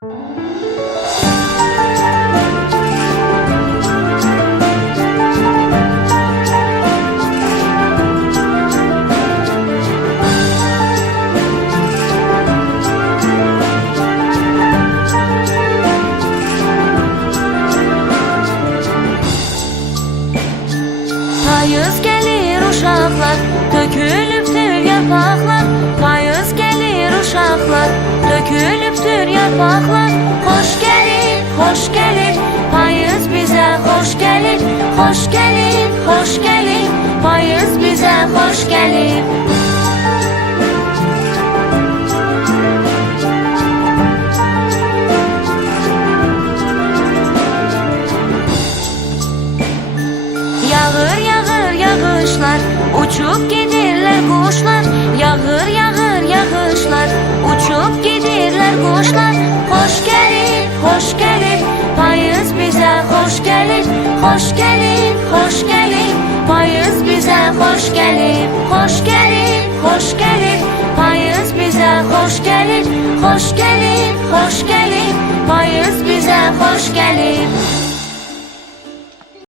Payız gelir uşaqlar, tökülübdür yarpaqlar. Payız gelir uşaqlar, tökülübdür yarpaqlar. Xoş gelir, xoş gelir, payız bizə xoş gelir. Xoş gelir, xoş gelir, payız bizə xoş gelir. Yağır yağır yağışlar, uçup gidirlər quşlar. Yağır yağır yağışlar, uçup gidirlər quşlar. Xoş gelir, xoş gelir, payız bizə xoş gelir. Xoş gelir, xoş gelir, payız bizə xoş gelir. Xoş gelir, xoş gelir, payız bizə xoş gelir. Xoş gelir, xoş gelir, payız bizə xoş gelir.